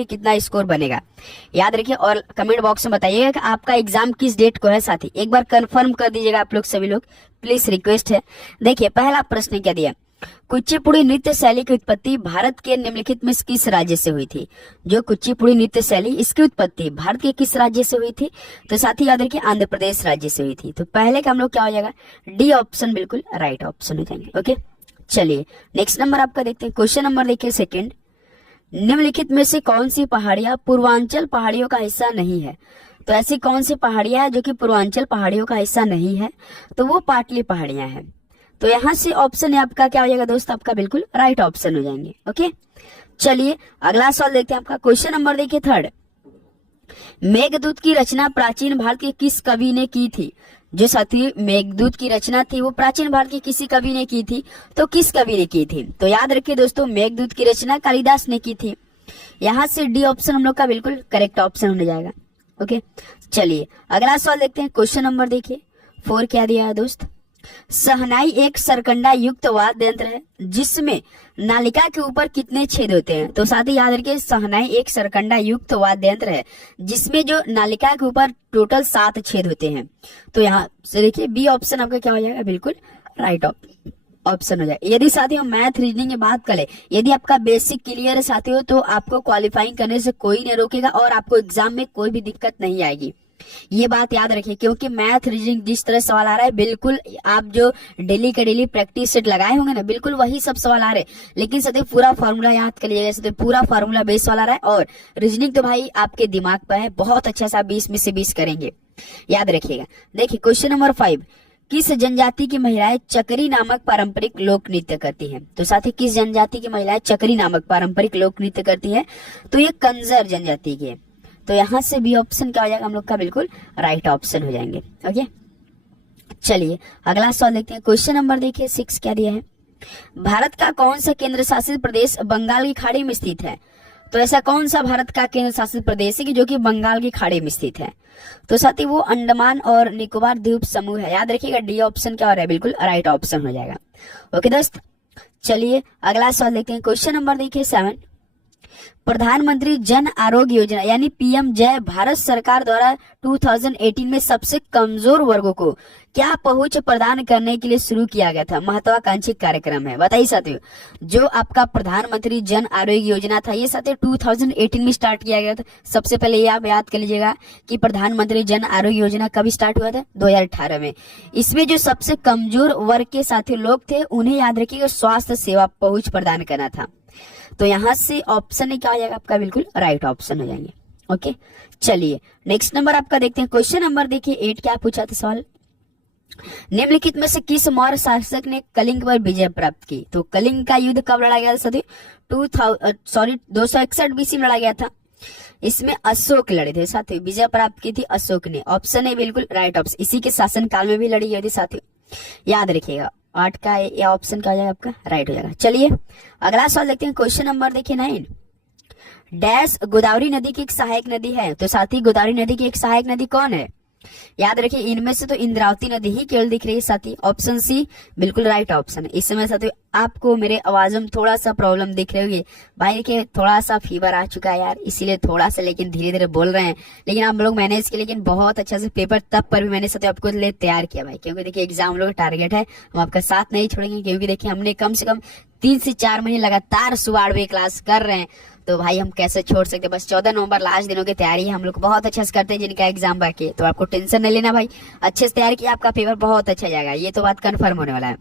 पे कितना स्कोर बनेगा, याद रखिए। और कमेंट बॉक्स में बताइएगा कि आपका एग्जाम किस डेट को है। साथी एक बार कंफर्म कर दीजिएगा आप लोग, सभी लोग प्लीज रिक्वेस्ट है। देखिए पहला प्रश्न क्या दिया, कुचिपुड़ी नृत्य शैली की उत्पत्ति भारत के निम्नलिखित में किस राज्य से हुई थी। जो कुचिपुड़ी नृत्य शैली, इसकी उत्पत्ति भारत के किस राज्य से हुई थी, तो साथ ही याद रखिए आंध्र प्रदेश राज्य से हुई थी। तो पहले का हम लोग क्या हो जाएगा, डी ऑप्शन बिल्कुल राइट ऑप्शन हो जाएंगे। ओके चलिए नेक्स्ट नंबर आपका देखते हैं। क्वेश्चन नंबर देखिए सेकंड, निम्नलिखित में से कौन सी पहाड़ियां पूर्वांचल पहाड़ियों का हिस्सा नहीं है। तो ऐसी कौन सी पहाड़ियां है जो कि पूर्वांचल पहाड़ियों का हिस्सा नहीं है, तो वो पाटली पहाड़ियां हैं। तो यहाँ से ऑप्शन आपका क्या हो जाएगा दोस्त, आपका बिल्कुल राइट ऑप्शन हो जाएंगे। ओके चलिए अगला सवाल देखते हैं आपका। क्वेश्चन नंबर देखिए थर्ड, मेघदूत की रचना प्राचीन भारत के किस कवि ने की थी। जो साथी मेघदूत की रचना थी वो प्राचीन भारत के किसी कवि ने की थी, तो किस कवि ने की थी। तो याद रखिए दोस्तों, मेघदूत की रचना कालिदास ने की थी। यहाँ से डी ऑप्शन हम लोग का बिल्कुल करेक्ट ऑप्शन होने जाएगा। ओके चलिए अगला सवाल देखते हैं। क्वेश्चन नंबर देखिए 4 क्या दिया है दोस्त, सहनाई एक सरकंडा युक्त वाद्य यंत्र है जिसमें नालिका के ऊपर कितने छेद होते हैं। तो साथ ही याद रखिए सहनाई एक सरकंडा युक्त वाद्य यंत्र है जिसमें जो नालिका के ऊपर टोटल 7 छेद होते हैं। तो यहाँ से देखिए बी ऑप्शन आपका क्या हो जाएगा, बिल्कुल राइट ऑप्शन हो जाए। यदि साथियों मैथ रीजनिंग की बात करें, यदि आपका बेसिक क्लियर है साथियों, तो आपको क्वालिफाइंग करने से कोई नहीं रोकेगा और आपको एग्जाम में कोई भी दिक्कत नहीं आएगी। ये बात याद रखिए, क्योंकि मैथ रीजनिंग जिस तरह सवाल आ रहा है, बिल्कुल आप जो डेली के डेली प्रैक्टिस सेट लगाए होंगे ना, बिल्कुल वही सब सवाल आ रहे हैं। लेकिन सदैव पूरा फॉर्मूला याद कर लीजिएगा, सदैव पूरा फॉर्मूला बेस सवाल आ रहा है। और रीजनिंग तो भाई आपके दिमाग पर है, बहुत अच्छा सा 20 में से 20 करेंगे, याद रखिएगा। देखिए क्वेश्चन नंबर 5, किस जनजाति की महिलाएं चकरी नामक पारंपरिक लोक नृत्य करती हैं। तो साथ ही किस जनजाति की महिलाएं चकरी नामक पारंपरिक लोक नृत्य करती हैं, तो ये कंजर जनजाति की है। तो यहाँ से बी ऑप्शन क्या हो जाएगा हम लोग का, बिल्कुल राइट ऑप्शन हो जाएंगे। ओके चलिए अगला सवाल देखते हैं। क्वेश्चन नंबर देखिए 6 क्या दिया है, भारत का कौन सा केंद्र शासित प्रदेश बंगाल की खाड़ी में स्थित है। तो ऐसा कौन सा भारत का केंद्र शासित प्रदेश है कि जो कि बंगाल की खाड़ी में स्थित है। तो साथ ही वो अंडमान और निकोबार द्वीप समूह है। याद रखिएगा डी ऑप्शन क्या हो रहा है, बिल्कुल राइट ऑप्शन हो जाएगा। ओके दोस्त चलिए अगला सवाल देखते हैं। क्वेश्चन नंबर देखिए 7, प्रधानमंत्री जन आरोग्य योजना यानी पीएम जय भारत सरकार द्वारा 2018 में सबसे कमजोर वर्गों को क्या पहुंच प्रदान करने के लिए शुरू किया गया था, महत्वाकांक्षी कार्यक्रम है। बताइए साथियों, जो आपका प्रधानमंत्री जन आरोग्य योजना था, ये साथियों 2018 में स्टार्ट किया गया था। सबसे पहले ये आप याद कर लीजिएगा कि प्रधानमंत्री जन आरोग्य योजना कब स्टार्ट हुआ था, 2018 में। इसमें जो सबसे कमजोर वर्ग के साथियों लोग थे, उन्हें याद रखिएगा स्वास्थ्य सेवा पहुंच प्रदान करना था। तो यहाँ से ऑप्शन क्या हो जाएगा आपका, बिल्कुल राइट ऑप्शन हो जाएंगे। ओके चलिए नेक्स्ट नंबर आपका देखते हैं। क्वेश्चन नंबर देखिए 8 क्या पूछा था सवाल, निम्नलिखित में से किस मौर्य शासक ने कलिंग पर विजय प्राप्त की। तो कलिंग का युद्ध कब लड़ा गया था, 261 BC में लड़ा गया था। इसमें अशोक लड़े थे साथियों, विजय प्राप्त की थी अशोक ने। ऑप्शन है बिल्कुल राइट ऑप्शन, इसी के शासन काल में भी लड़ी गई थी साथियों, याद रखिएगा। 8 का ये ऑप्शन क्या हो जाएगा आपका, राइट हो जाएगा। चलिए अगला सवाल देखते हैं। क्वेश्चन नंबर देखिए 9, डैश गोदावरी नदी की एक सहायक नदी है। तो साथ ही गोदावरी नदी की एक सहायक नदी कौन है, याद रखिए। इनमें से तो इंद्रावती नदी ही केवल दिख रही है साथी, ऑप्शन सी बिल्कुल राइट ऑप्शन है। इस समय साथी आपको मेरे आवाज में थोड़ा सा प्रॉब्लम दिख रही होगी भाई, देखिए थोड़ा सा फीवर आ चुका है यार, इसीलिए थोड़ा सा लेकिन धीरे धीरे बोल रहे हैं। लेकिन आप लोग मैनेज किए, लेकिन बहुत अच्छा से पेपर तब पर भी मैंने साथी आपको लिए तैयार किया भाई, क्योंकि देखिए एग्जाम लोग का टारगेट है, हम आपका साथ नहीं छोड़ेंगे। क्योंकि देखिए हमने कम से कम 3 से 4 महीने लगातार सुबह 8 बजे क्लास कर रहे हैं, तो भाई हम कैसे छोड़ सकते। बस 14 नवंबर लास्ट दिनों की तैयारी है, हम लोग बहुत अच्छे से करते हैं जिनका एग्जाम बाकी है। तो आपको टेंशन नहीं लेना भाई, अच्छे से तैयारी किया, आपका पेपर बहुत अच्छा जाएगा, ये तो बात कंफर्म होने वाला है।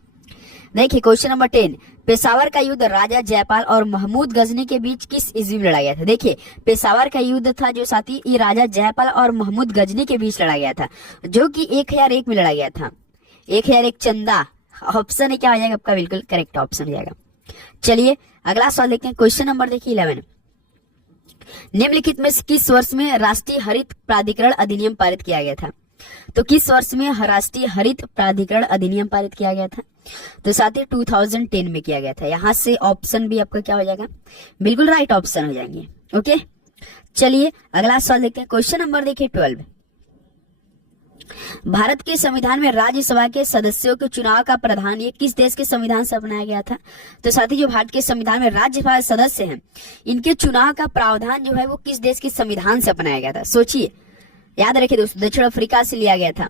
देखिए क्वेश्चन नंबर 10, पेशावर का युद्ध राजा जयपाल और महमूद गजनी के बीच किस ईस्वी में लड़ा गया था। देखिए पेशावर का युद्ध था जो साथी, ये राजा जयपाल और महमूद गजनी के बीच लड़ा गया था, जो कि 1001 में लड़ा गया था। 1001 चंदा ऑप्शन है क्या हो जाएगा आपका, बिल्कुल करेक्ट ऑप्शन हो जाएगा। चलिए अगला सवाल देखते हैं। क्वेश्चन नंबर देखिए 11, निम्नलिखित में किस वर्ष में राष्ट्रीय हरित प्राधिकरण अधिनियम पारित किया गया था। तो किस वर्ष में राष्ट्रीय हरित प्राधिकरण अधिनियम पारित किया गया था। तो साथ ही 2010 में किया गया था। यहाँ से ऑप्शन भी आपका क्या हो जाएगा, बिल्कुल राइट ऑप्शन हो जाएंगे। ओके चलिए अगला सवाल देखते हैं। क्वेश्चन नंबर देखिए 12, भारत के संविधान में राज्यसभा के सदस्यों के चुनाव का प्रावधान ये किस देश के संविधान से अपनाया गया था? तो साथ ही जो भारत के संविधान में राज्यसभा सदस्य हैं, इनके चुनाव का प्रावधान जो है वो किस देश के संविधान से अपनाया गया था? सोचिए, याद रखिए दोस्तों, दक्षिण अफ्रीका से लिया गया था।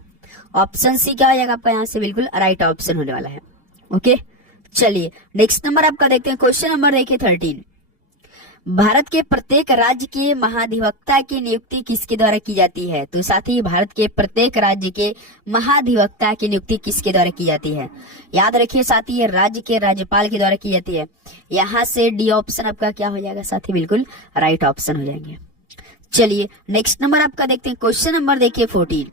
ऑप्शन सी क्या हो जाएगा आपका यहाँ से? बिल्कुल राइट ऑप्शन होने वाला है। ओके, चलिए नेक्स्ट नंबर आपका देखते हैं। क्वेश्चन नंबर देखिए 13। भारत के प्रत्येक राज्य के महाधिवक्ता की नियुक्ति किसके द्वारा की जाती है? तो साथ ही भारत के प्रत्येक राज्य के महाधिवक्ता की नियुक्ति किसके द्वारा की जाती है? याद रखिए साथी, ये राज्य के राज्यपाल के द्वारा की जाती है। यहाँ से डी ऑप्शन आपका क्या हो जाएगा साथी? बिल्कुल राइट ऑप्शन हो जाएंगे। चलिए नेक्स्ट नंबर आपका देखते हैं। क्वेश्चन नंबर देखिए 14।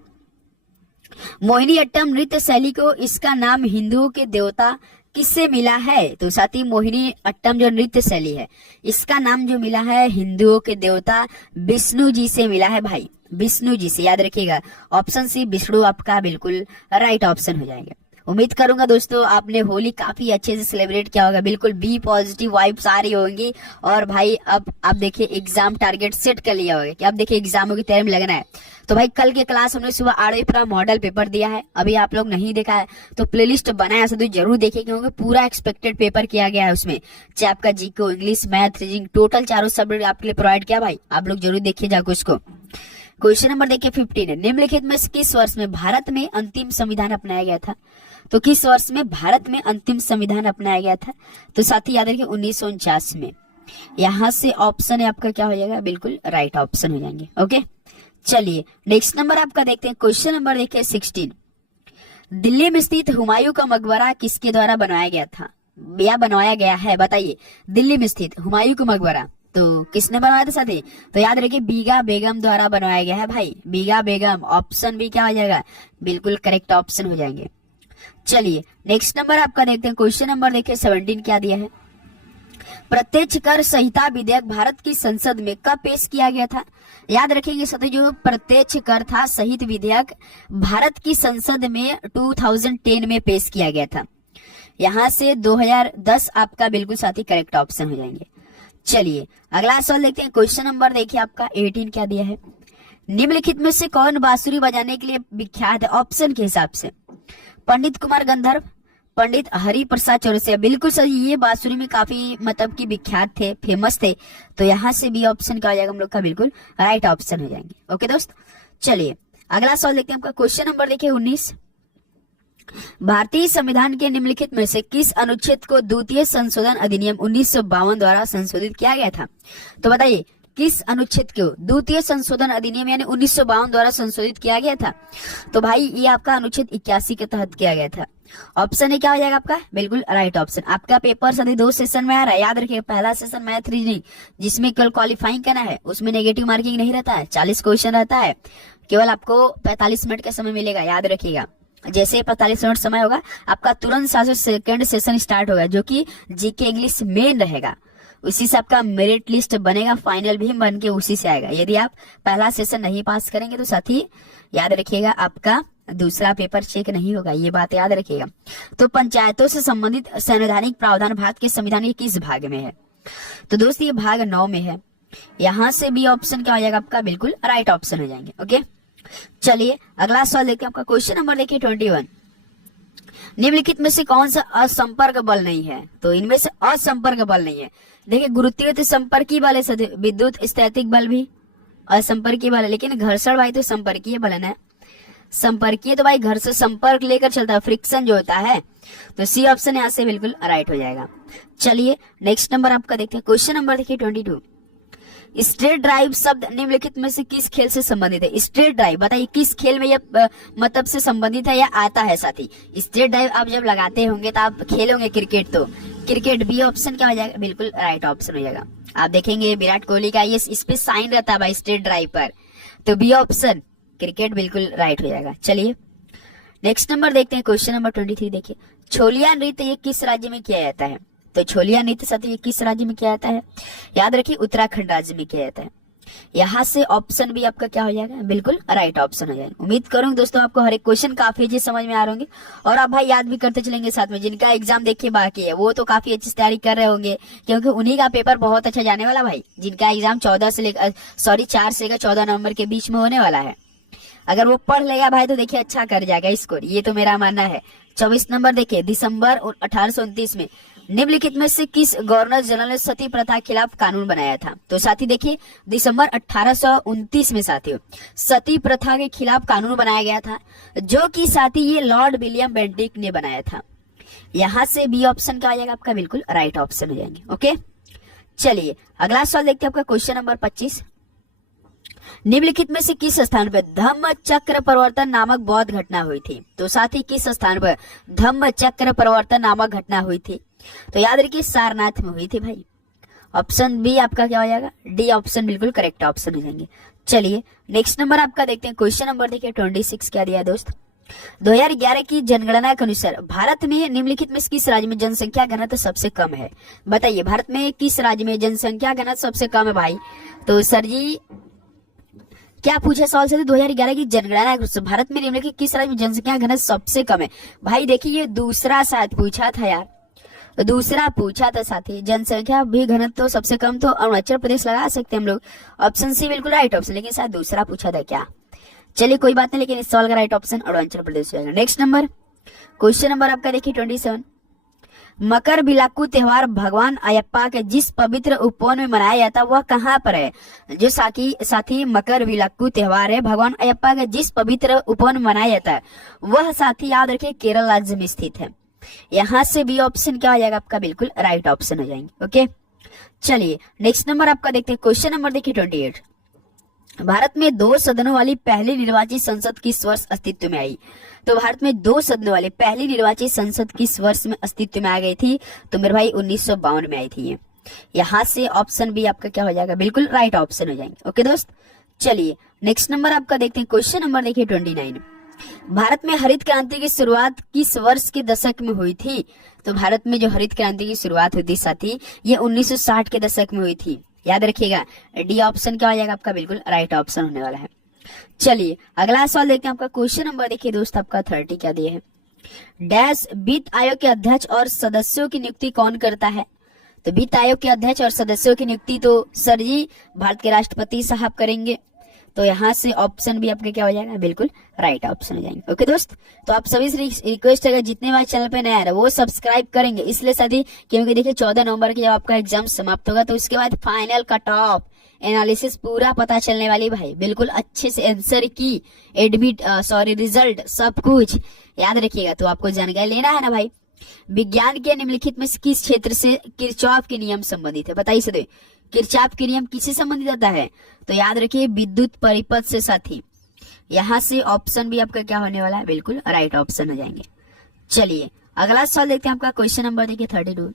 मोहिनी अट्टम नृत्य शैली को इसका नाम हिंदुओं के देवता किससे मिला है? तो साथी मोहिनी अट्टम जो नृत्य शैली है, इसका नाम जो मिला है हिंदुओं के देवता विष्णु जी से मिला है भाई, विष्णु जी से। याद रखिएगा, ऑप्शन सी विष्णु आपका बिल्कुल राइट ऑप्शन हो जाएगा। उम्मीद करूंगा दोस्तों आपने होली काफी अच्छे से सेलिब्रेट किया होगा। बिल्कुल बी पॉजिटिव वाइब्स आ रही होंगी। और भाई अब आप देखिए एग्जाम टारगेट सेट कर लिया होगा कि अब देखिए एग्जामों की तैयारी में लगना है। तो भाई कल के क्लास हमने सुबह 8 बजे पूरा मॉडल पेपर दिया है। अभी आप लोग नहीं देखा है तो प्लेलिस्ट बनाया तो जरूर देखिए, क्योंकि पूरा एक्सपेक्टेड पेपर किया गया है उसमें। चाहे आपका GK, English, math, reasoning, total चारों सब्जेक्ट आपके लिए प्रोवाइड किया भाई। आप लोग जरूर देखिए जाकर उसको। क्वेश्चन नंबर देखिए 15 है। निम्नलिखित में से किस वर्ष में भारत में अंतिम संविधान अपनाया गया था? तो किस वर्ष में भारत में अंतिम संविधान अपनाया गया था? तो साथ ही याद रखिए 1949 में। यहाँ से ऑप्शन है आपका क्या हो जाएगा? बिल्कुल राइट ऑप्शन हो जाएंगे। ओके, चलिए नेक्स्ट नंबर आपका देखते हैं। क्वेश्चन नंबर देखिए 16। दिल्ली में स्थित हुमायूं का मकबरा किसके द्वारा बनाया गया था या बनवाया गया है? बताइए, दिल्ली में स्थित हुमायूं का मकबरा तो किसने बनवाया था साथी? तो याद रखिए बीगा बेगम द्वारा बनवाया गया है भाई, बीगा बेगम। ऑप्शन भी क्या हो जाएगा? बिल्कुल करेक्ट ऑप्शन हो जाएंगे। चलिए नेक्स्ट नंबर आपका देखते हैं। क्वेश्चन नंबर देखिए 17 क्या दिया है? प्रत्यक्ष कर संहिता विधेयक भारत की संसद में कब पेश किया गया था? याद रखेंगे साथी, जो प्रत्यक्ष कर था सहित विधेयक भारत की संसद में 2010 में पेश किया गया था। यहाँ से 2010 आपका बिल्कुल साथी करेक्ट ऑप्शन हो जाएंगे। चलिए अगला सवाल देखते हैं। क्वेश्चन नंबर देखिए आपका 18 क्या दिया है? निम्नलिखित में से कौन बांसुरी बजाने के लिए विख्यात है? ऑप्शन के हिसाब से पंडित कुमार गंधर्व, पंडित हरि प्रसाद चौरसिया। बिल्कुल सही, ये बांसुरी में काफी मतलब कि विख्यात थे, फेमस थे। तो यहाँ से बी ऑप्शन क्या हो जाएगा हम लोग का? बिल्कुल राइट ऑप्शन हो जाएंगे। ओके दोस्त, चलिए अगला सवाल देखते हैं आपका। क्वेश्चन नंबर देखिए 19। भारतीय संविधान के निम्नलिखित में से किस अनुच्छेद को द्वितीय संशोधन अधिनियम 1952 द्वारा संशोधित किया गया था? तो बताइए किस अनुच्छेद को द्वितीय संशोधन अधिनियम यानी 1952 द्वारा संशोधित किया गया था? तो भाई ये आपका अनुच्छेद 81 के तहत किया गया था। ऑप्शन है क्या हो जाएगा आपका? बिल्कुल राइट ऑप्शन। आपका पेपर सभी 2 सेशन में आ रहा है, याद रखिए। पहला सेशन मैथ रीजनिंग, जिसमें केवल क्वालिफाइंग करना है, उसमें नेगेटिव मार्किंग नहीं रहता है, 40 क्वेश्चन रहता है, केवल आपको 45 मिनट का समय मिलेगा। याद रखिएगा, जैसे 45 मिनट समय होगा आपका तुरंत साथ सेकंड सेशन स्टार्ट होगा, जो कि जीके इंग्लिश मेन रहेगा। उसी से आपका मेरिट लिस्ट बनेगा, फाइनल भी बन के उसी से आएगा। यदि आप पहला सेशन नहीं पास करेंगे तो साथी याद रखिएगा आपका दूसरा पेपर चेक नहीं होगा, ये बात याद रखिएगा। तो पंचायतों से संबंधित संवैधानिक प्रावधान भारत के संविधान के किस भाग में है? तो दोस्त ये भाग 9 में है। यहाँ से बी ऑप्शन क्या हो जाएगा आपका? बिल्कुल राइट ऑप्शन हो जाएंगे। ओके, चलिए अगला सवाल देखते हैं आपका। क्वेश्चन नंबर देखिए 21। निम्नलिखित में से कौन सा असंपर्क बल नहीं है? तो इनमें से असंपर्क बल नहीं है। देखिए गुरुत्वीय संपर्कीय बल है, विद्युत स्थैतिक बल भी असंपर्कीय बल है, लेकिन घर्षण भाई तो संपर्कीय बल है ना। संपर्कीय तो भाई घर से संपर्क लेकर चलता है, फ्रिक्शन जो होता है। तो सी ऑप्शन यहाँ से बिल्कुल राइट हो जाएगा। चलिए नेक्स्ट नंबर आपका देखते हैं। क्वेश्चन नंबर देखिए 22। स्ट्रेट ड्राइव शब्द निम्नलिखित में से किस खेल से संबंधित है? स्ट्रेट ड्राइव बताइए किस खेल में यह मतलब से संबंधित है या आता है साथी? स्ट्रेट ड्राइव आप जब लगाते होंगे तो आप खेलोगे क्रिकेट, तो क्रिकेट बी ऑप्शन क्या हो जाएगा? बिल्कुल राइट ऑप्शन हो जाएगा। आप देखेंगे विराट कोहली का ये इस पे साइन रहता है भाई स्ट्रेट ड्राइव पर, तो बी ऑप्शन क्रिकेट बिल्कुल राइट हो जाएगा। चलिए नेक्स्ट नंबर देखते हैं। क्वेश्चन नंबर 23 देखिए। छोलिया नृत्य ये किस राज्य में किया जाता है? तो छोलिया नृत्य साथी ये किस राज्य में किया जाता है? याद रखिए उत्तराखंड राज्य में किया जाता है। यहाँ से ऑप्शन भी आपका क्या हो जाएगा? बिल्कुल राइट ऑप्शन हो जाएगा। उम्मीद करूंगा दोस्तों आपको हर एक क्वेश्चन काफी अच्छे समझ में आ रहे होंगे, और आप भाई याद भी करते चलेंगे साथ में। जिनका एग्जाम देखिए बाकी है वो तो काफी अच्छी तैयारी कर रहे होंगे, क्योंकि उन्हीं का पेपर बहुत अच्छा जाने वाला भाई। जिनका एग्जाम 4 से लेकर 14 नवंबर के बीच में होने वाला है। अगर वो पढ़ लेगा भाई तो देखिए अच्छा कर जाएगा स्कोर, ये तो मेरा मानना है। 24 नंबर देखिए, दिसंबर 1829 में निम्नलिखित में से किस गवर्नर जनरल ने सती प्रथा के खिलाफ कानून बनाया था? तो साथी देखिए दिसंबर 1829 में साथियों सती प्रथा के खिलाफ कानून बनाया गया था, जो कि साथी ये लॉर्ड विलियम बेंटिक ने बनाया था। यहां से बी ऑप्शन क्या आ जाएगा आपका, बिल्कुल राइट ऑप्शन हो जाएंगे। ओके चलिए अगला सवाल देखते हैं आपका क्वेश्चन नंबर 25। निम्नलिखित में से किस स्थान पर धम्म चक्र परिवर्तन नामक बौद्ध घटना हुई थी? तो साथ ही किस स्थान पर धम्म चक्र परिवर्तन नामक घटना हुई थी? तो याद रखिए सारनाथ में हुई थी भाई। ऑप्शन बी आपका क्या हो जाएगा, डी ऑप्शन बिल्कुल करेक्ट ऑप्शन हो जाएंगे। चलिए नेक्स्ट नंबर आपका देखते हैं, क्वेश्चन नंबर देखिए 26 क्या दिया है दोस्त। 2011 की जनगणना के अनुसार भारत में निम्नलिखित में किस राज्य में जनसंख्या घनत्व सबसे कम है? बताइए भारत में किस राज्य में जनसंख्या घनत्व सबसे कम है भाई? तो सर जी क्या पूछे सवाल से, 2011 की जनगणना भारत में निम्नलिखित किस राज्य में जनसंख्या घनत्व सबसे कम है? भाई देखिए ये दूसरा शायद पूछा था यार, दूसरा पूछा था साथी, जनसंख्या भी घनत्व तो सबसे कम तो अरुणाचल प्रदेश लगा सकते हैं हम लोग। ऑप्शन सी बिल्कुल राइट ऑप्शन, लेकिन शायद दूसरा पूछा था क्या, चलिए कोई बात नहीं, लेकिन इस सवाल का राइट ऑप्शन अरुणाचल प्रदेश हो जाएगा। नेक्स्ट नंबर क्वेश्चन नंबर आपका देखिए 27। मकर बिलाक्कू त्योहार भगवान अयप्पा के जिस पवित्र उपवन में मनाया जाता है वह कहाँ पर है? जो साथी मकर बिलाक्कू त्योहार है भगवान अयप्पा के जिस पवित्र उपवन में मनाया जाता है वह साथी याद रखिए केरल राज्य में स्थित है। यहाँ से बी ऑप्शन क्या हो जाएगा आपका, बिल्कुल राइट ऑप्शन हो जाएंगे। ओके चलिए नेक्स्ट नंबर आपका देखते हैं, क्वेश्चन नंबर देखिए 28। भारत में 2 सदनों वाली पहली निर्वाचित संसद किस वर्ष अस्तित्व में आई? तो भारत में 2 सदनों वाली पहली निर्वाचित संसद किस वर्ष में अस्तित्व में आ गई थी? तो मेरे भाई 1952 में आई थी ये। यहाँ से ऑप्शन बी आपका क्या हो जाएगा, बिल्कुल राइट ऑप्शन हो जाएंगे। ओके दोस्त चलिए नेक्स्ट नंबर आपका देखते हैं, क्वेश्चन नंबर देखिए 29। भारत में हरित क्रांति की शुरुआत किस वर्ष के दशक में हुई थी? तो भारत में जो हरित क्रांति की शुरुआत हुई थी साथी ये 1960 के दशक में हुई थी, याद रखिएगा। डी ऑप्शन क्या हो जाएगा आपका, बिल्कुल राइट ऑप्शन होने वाला है। चलिए अगला सवाल देखते हैं आपका, क्वेश्चन नंबर देखिए दोस्त आपका 30 क्या दिया है। डैश वित्त आयोग के अध्यक्ष और सदस्यों की नियुक्ति कौन करता है? तो वित्त आयोग के अध्यक्ष और सदस्यों की नियुक्ति तो सर जी भारत के राष्ट्रपति साहब करेंगे। तो यहाँ से ऑप्शन भी आपके क्या हो जाएगा, बिल्कुल राइट ऑप्शन हो जाएंगे। ओके दोस्त तो आप सभी से रिक्वेस्ट है जितने बार चैनल पे नए आ रहे वो सब्सक्राइब करेंगे, इसलिए साथी क्योंकि देखिए 14 नवंबर के जब आपका एग्जाम समाप्त होगा तो उसके बाद फाइनल कट ऑफ एनालिसिस पूरा पता चलने वाली भाई, बिल्कुल अच्छे से आंसर की एडमिट रिजल्ट सब कुछ याद रखिएगा। तो आपको जानकारी लेना है ना भाई। विज्ञान के निम्नलिखित में किस क्षेत्र से किरचॉफ के नियम संबंधित है? बताइए सदैव किरचॉफ के नियम किससे संबंधित होता है? तो याद रखिए विद्युत परिपथ से साथी। यहाँ से ऑप्शन भी आपका क्या होने वाला है, बिल्कुल राइट ऑप्शन हो जाएंगे। चलिए अगला सवाल देखते हैं आपका, क्वेश्चन नंबर देखिए 32।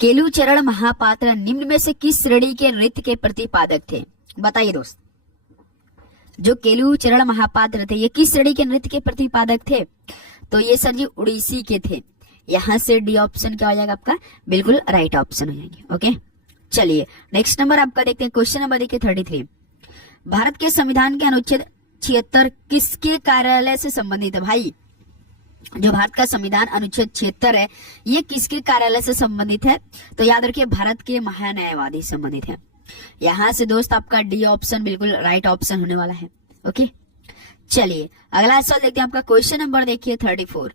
केलुचरण महापात्र निम्न में से किस श्रेणी के नृत्य के प्रतिपादक थे? बताइए दोस्त जो केलुचरण महापात्र थे ये किस श्रेणी के नृत्य के प्रतिपादक थे? तो ये सर जी उड़ीसी के थे। यहाँ से डी ऑप्शन क्या हो जाएगा आपका, बिल्कुल राइट ऑप्शन हो जाएंगे। ओके चलिए नेक्स्ट नंबर आपका देखते हैं, क्वेश्चन नंबर देखिए 33। भारत के संविधान के अनुच्छेद 76 किसके कार्यालय से संबंधित है? भाई जो भारत का संविधान अनुच्छेद 76 है ये किसके कार्यालय से संबंधित है? तो याद रखिए भारत के महान्यायवादी संबंधित है। यहाँ से दोस्त आपका डी ऑप्शन बिल्कुल राइट ऑप्शन होने वाला है। ओके चलिए अगला सवाल देखते हैं आपका, क्वेश्चन नंबर देखिए 34।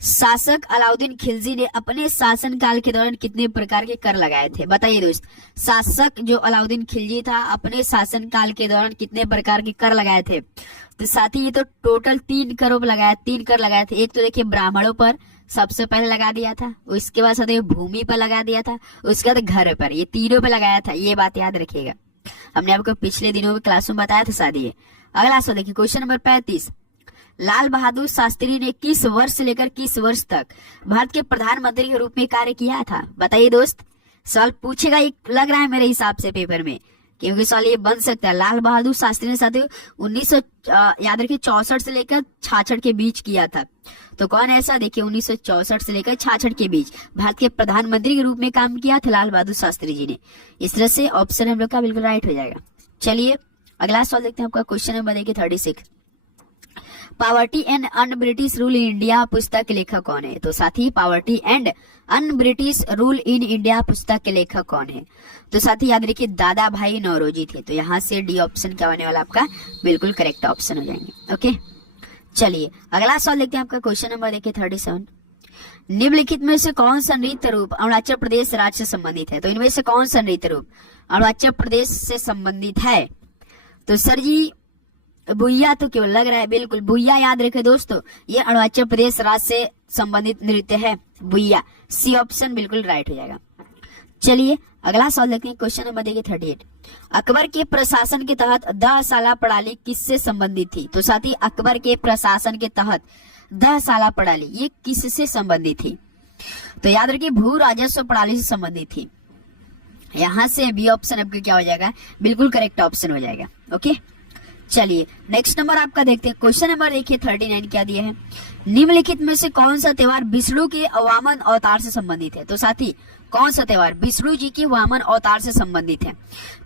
शासक अलाउद्दीन खिलजी ने अपने शासन काल के दौरान कितने प्रकार के कर लगाए थे? बताइए दोस्त शासक जो अलाउद्दीन खिलजी था अपने शासन काल के दौरान कितने प्रकार के कर लगाए थे? तो साथ ही ये तो टोटल 3 कर लगाए थे। एक तो देखिए ब्राह्मणों पर सबसे पहले लगा दिया था, उसके बाद साथ भूमि पर लगा दिया था, उसके बाद घर पर, ये तीनों पे लगाया था। ये बात याद रखिएगा, हमने आपको पिछले दिनों में क्लास में बताया था शायद ये। अगला सवाल देखिए क्वेश्चन नंबर 35। लाल बहादुर शास्त्री ने किस वर्ष से लेकर किस वर्ष तक भारत के प्रधानमंत्री के रूप में कार्य किया था? बताइए दोस्त सवाल पूछेगा एक लग रहा है मेरे हिसाब से पेपर में, क्योंकि सवाल ये बन सकता है। लाल बहादुर शास्त्री ने साथियों 1900 याद रखिए 64 से लेकर 66 के बीच किया था। तो कौन ऐसा देखिए 1964 से लेकर 66 के बीच भारत के प्रधानमंत्री के रूप में काम किया था लाल बहादुर शास्त्री जी ने। इस तरह से ऑप्शन हम लोग का बिल्कुल राइट हो जाएगा। चलिए अगला सवाल देखते हैं आपका, क्वेश्चन नंबर देखिए 36। Poverty and un British rule in India पुस्तक के लेखक कौन है? तो साथी poverty and un British rule in India पुस्तक के लेखक कौन है? तो साथी याद रखिए दादा भाई नौरोजी थे। तो यहाँ से डी ऑप्शन क्या होने वाला आपका बिल्कुल करेक्ट ऑप्शन हो जाएंगे। ओके, चलिए अगला सवाल देखते हैं आपका। क्वेश्चन नंबर देखिए 37। निम्नलिखित में से कौन सा नृत्य रूप अरुणाचल प्रदेश राज्य से संबंधित है? तो इनमें से कौन सा नृत्य रूप अरुणाचल प्रदेश से संबंधित है? तो सर जी भुइया तो क्यों लग रहा है, बिल्कुल भुइया याद रखे दोस्तों, ये अरुणाचल प्रदेश राज्य से संबंधित नृत्य है भुइया। सी ऑप्शन बिल्कुल राइट हो जाएगा। चलिए अगला सवाल देखते हैं। क्वेश्चन नंबर देखिए 38। अकबर के प्रशासन के तहत 10 साला प्रणाली किससे संबंधित थी? तो साथी अकबर के प्रशासन के तहत 10 साला प्रणाली ये किससे संबंधित थी? तो याद रखिए भू राजस्व प्रणाली से संबंधित थी। यहां से बी ऑप्शन आपका क्या हो जाएगा, बिल्कुल करेक्ट ऑप्शन हो जाएगा। ओके, चलिए नेक्स्ट नंबर आपका देखते हैं। क्वेश्चन नंबर देखिए 39 क्या दिया है? निम्नलिखित में से कौन सा त्योहार विष्णु के वामन अवतार से संबंधित है? तो साथी कौन सा त्योहार विष्णु जी के वामन अवतार से संबंधित है?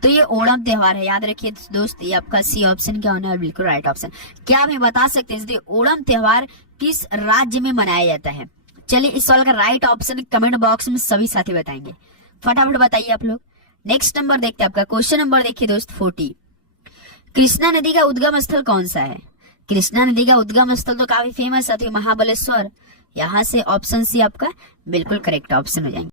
तो ये ओणम त्योहार है। याद रखिए दोस्त, ये आपका सी ऑप्शन क्या होना है, बिल्कुल राइट ऑप्शन। क्या आप बता सकते हैं ओणम त्योहार किस राज्य में मनाया जाता है? चलिए इस सवाल का राइट ऑप्शन कमेंट बॉक्स में सभी साथी बताएंगे, फटाफट बताइए आप लोग। नेक्स्ट नंबर देखते हैं आपका। क्वेश्चन नंबर देखिए दोस्त 40। कृष्णा नदी का उद्गम स्थल कौन सा है? कृष्णा नदी का उद्गम स्थल तो काफी फेमस है, महाबलेश्वर। यहाँ से ऑप्शन सी आपका बिल्कुल करेक्ट ऑप्शन हो जाएंगे।